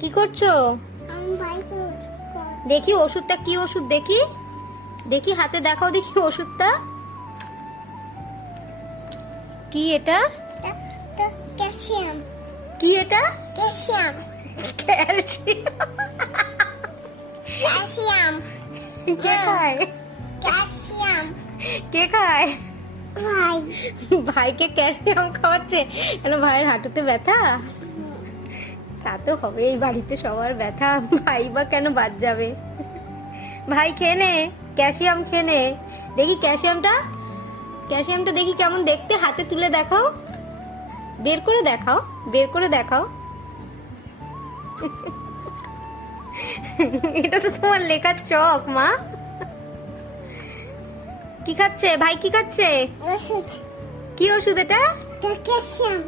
কি করছো? দেখি ওষুধটা কি ওষুধ, দেখি দেখি হাতে দেখাও, দেখি ওষুধটা কি। এটা ক্যালসিয়াম। কি? এটা ক্যালসিয়াম। ক্যালসিয়াম। ক্যালসিয়াম। কে খায়? ক্যালসিয়াম। কে খায়? ভাই। ভাইকে ক্যালসিয়াম খাওয়াচ্ছে কেন? ভাইয়ের হাঁটুতে ব্যথা? তা তো হবে, এই বাড়িতে সবার ব্যথা, ভাই বা কেন বাদ যাবে? ভাই খেয়ে নে, ক্যালসিয়াম খেয়ে নে। দেখি ক্যালসিয়ামটা, ক্যালসিয়ামটা দেখি কেমন দেখতে, হাতে তুলে দেখাও, বের করে দেখাও, বের করে দেখাও। এটা তো তোমার লেখার চক মা। কি খাচ্ছে ভাই? কি খাচ্ছে? ওষুধ। কি ওষুধ এটা? ক্যালসিয়াম।